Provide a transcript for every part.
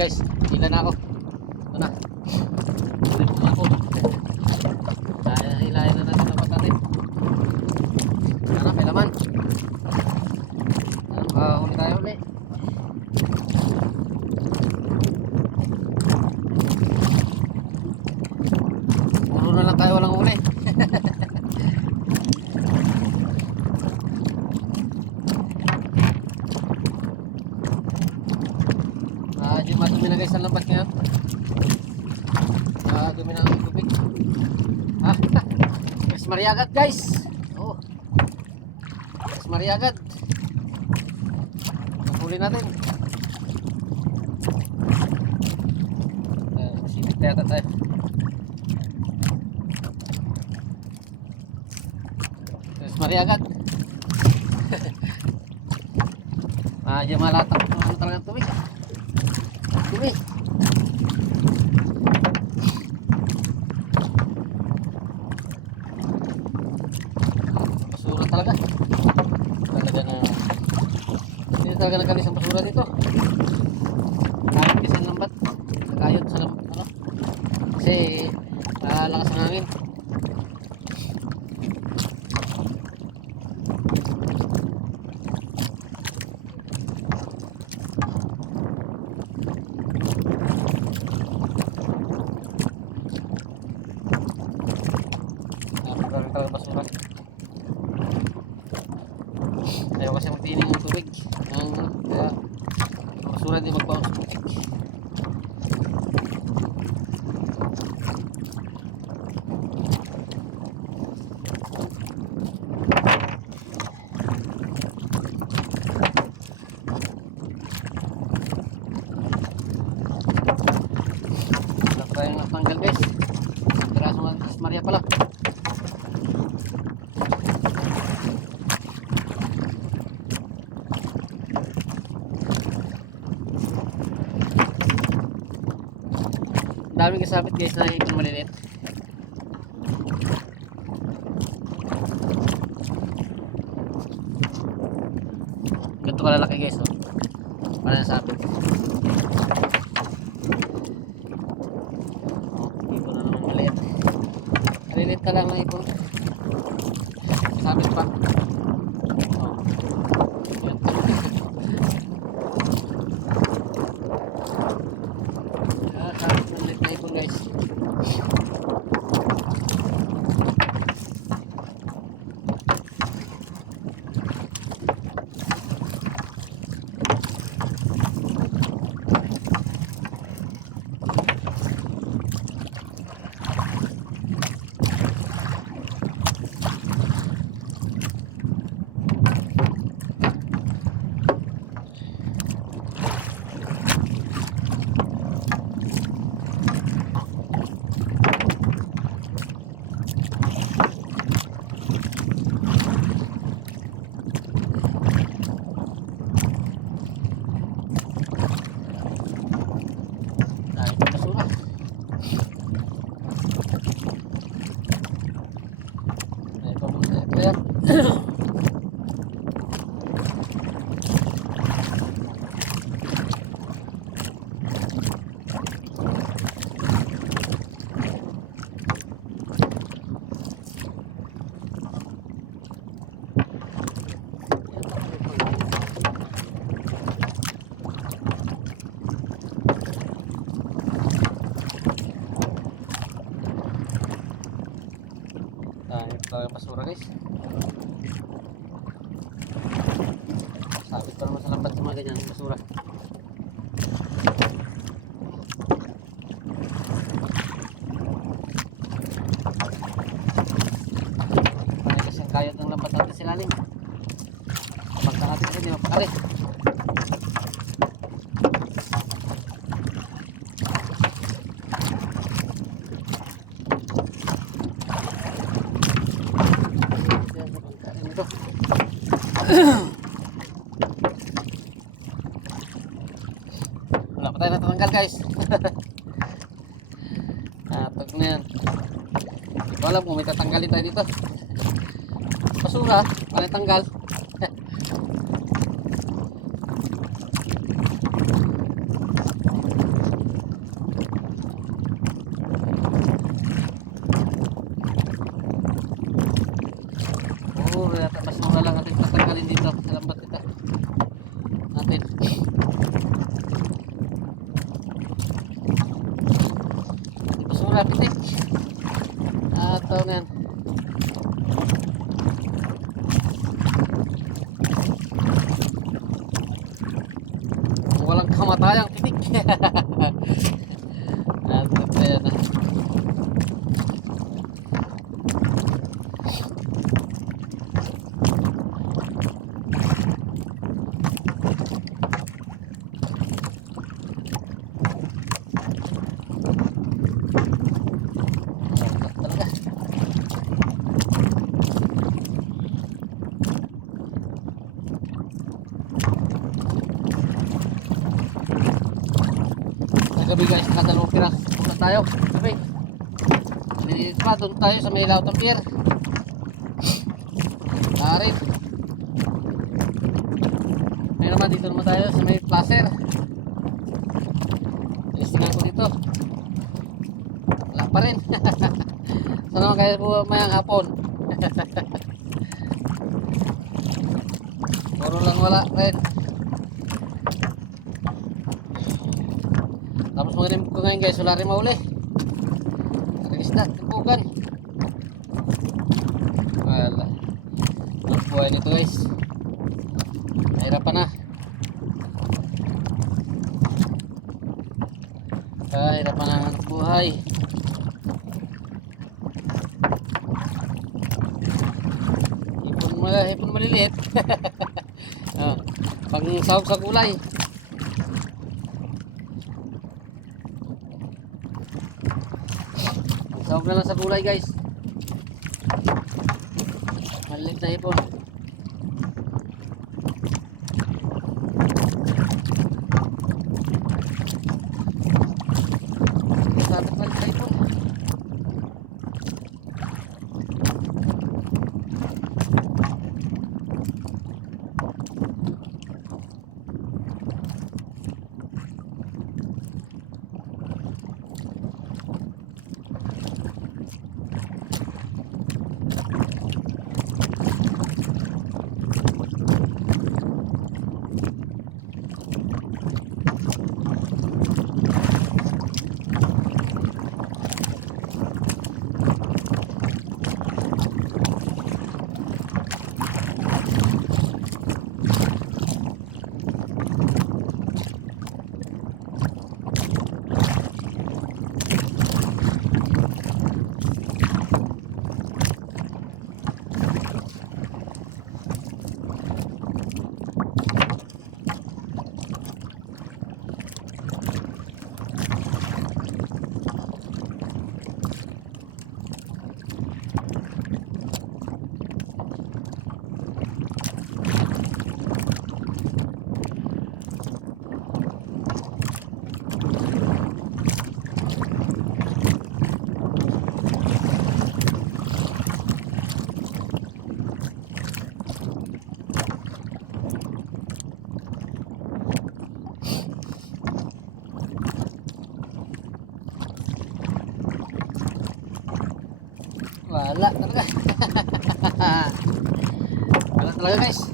guys, hila na ako. Ito na. Ulit mo ako. Hilahin na natin dapat natin. Ano, may laman. Huli tayo ulit. Puro na lang tayo walang uli. Madumi na guys ang lambat ngayon. Madumi na ang tubig. Mas mariagad guys. Oh. Mas mariagad. Huli natin. Sipit na yata tayo. Mas mariagad. Diyan malatak. Ano talagang tubig? Dumi. Basura talaga. Talaga na hindi talaga nagalis ang basura dito. Kahit kasi ang lambat. Nagayot sa lambat. Ano? Kasi lakas ang hangin. Basura. Ayaw kasi magtining ng tubig. Kaya basura hindi magbaon sa tubig. Wala tayong natanggal guys. Piraso ng Maria pala. Daming kasabit guys na itong maliliit. Ganito kalalaki guys, oh. Para nasabit. Ito na naman maliit. Maliliit ka lang na ipon. Sabit pa. Yan. Sabit na maliit na ipon guys. Ito basura guys. Sabit pa naman sa lambat sa mga ganyan basura. Panay kasi ang kayot ng lambat natin silalim. Pagka natin kasi di mapakali. Wala pa tayo natatanggal guys. Pag na yan, hindi ko alam kung may tatanggalin tayo dito. Basura, paano tanggal? basura, pitik. At tawag yan. Walang kamatayang pitik. At ito yan. Gabi guys, nakadalawang piras na tayo gabi. Dito pa, doon tayo sa may Lautang Pier. Arin. Ngayon naman, dito naman tayo sa may Placer. Listingan ko dito. Wala pa rin. Saan naman kayo po mayang hapon? Puro lang wala rin. Tapos magaling ko ngayon guys, wala rin mauli. Isda, tupukan. Wala. Ang buhay nito guys. Nahirapan na. Hirapan na ang buhay. Ipon maliliit. Pag sahog sa gulay. Sahog na lang sa gulay guys. Maliit na ipon. Sabit maliit na ipon. Wala talaga. Wala talaga guys.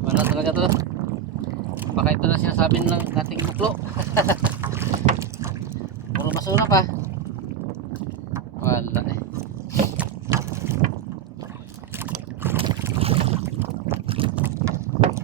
Wala talaga to. Baka ito na sinasabi ng ating buklo. Puro basura pa. Wala eh.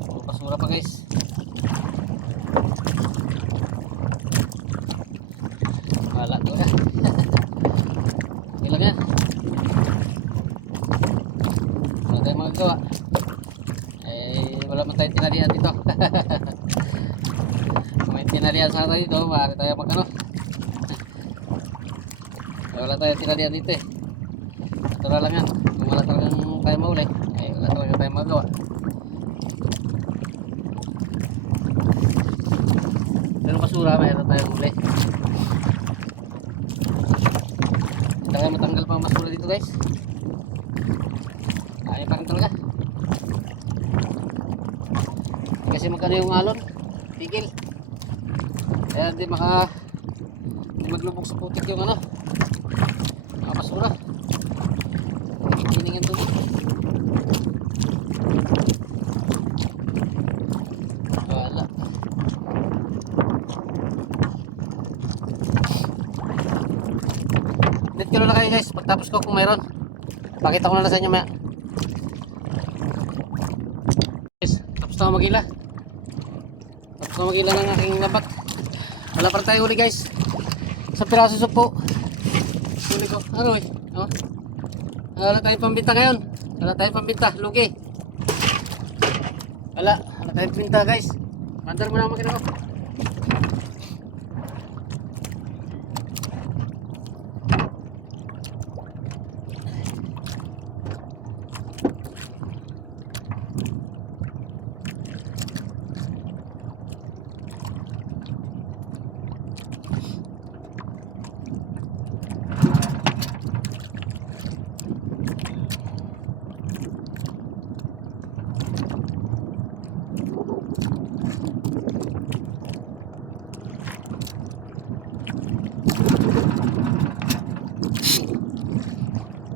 Puro basura pa guys. Wala talaga. Okay lang yan. Wala tayong magagawa. Eh, wala man tayong tinalian dito. Kung may tinalian sa atin dito, maaari tayo magano. Wala tayong tinalian dito eh. Ito na lang yan. Kung wala talagang tayo mauli, eh wala talaga tayong magagawa. Pero basura, mayroon tayong uli. Kaya matanggal pa ang basura dito guys. Ayaw pa rin talaga. Kasi magkano yung alon, tigil. Kaya hindi maglubog sa putik yung ano, mga basura. Kining ang tubig. Wala. pagkatapos ko kung mayroon. Pakita ko na lang sa inyo maya. Guys, tapos na ako magila. Tapos na magila ng aking lambat. Wala pa rin tayo uli guys. Sa piraso po. Uli ko. Ano eh? Oh. Wala tayong pambinta ngayon. Wala tayong pambinta. Lugi. Wala tayong pambinta guys. Mandar mo na ang makina ko.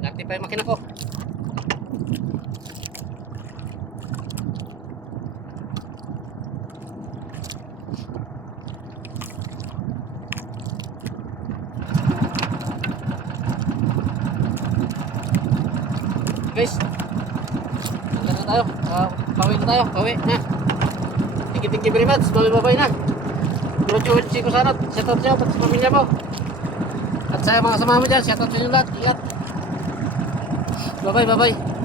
Lati pa yung makina ko. Guys, hanggang na tayo. Pauwi na tayo. Pauwi na. Thank you very much. Bye-bye na. Rojo Chico Sanot. Shout out sa'yo at sa pamilya mo. At sa mga kasama mo dyan. Shout out sa inyo lahat. Ingat. Bye-bye.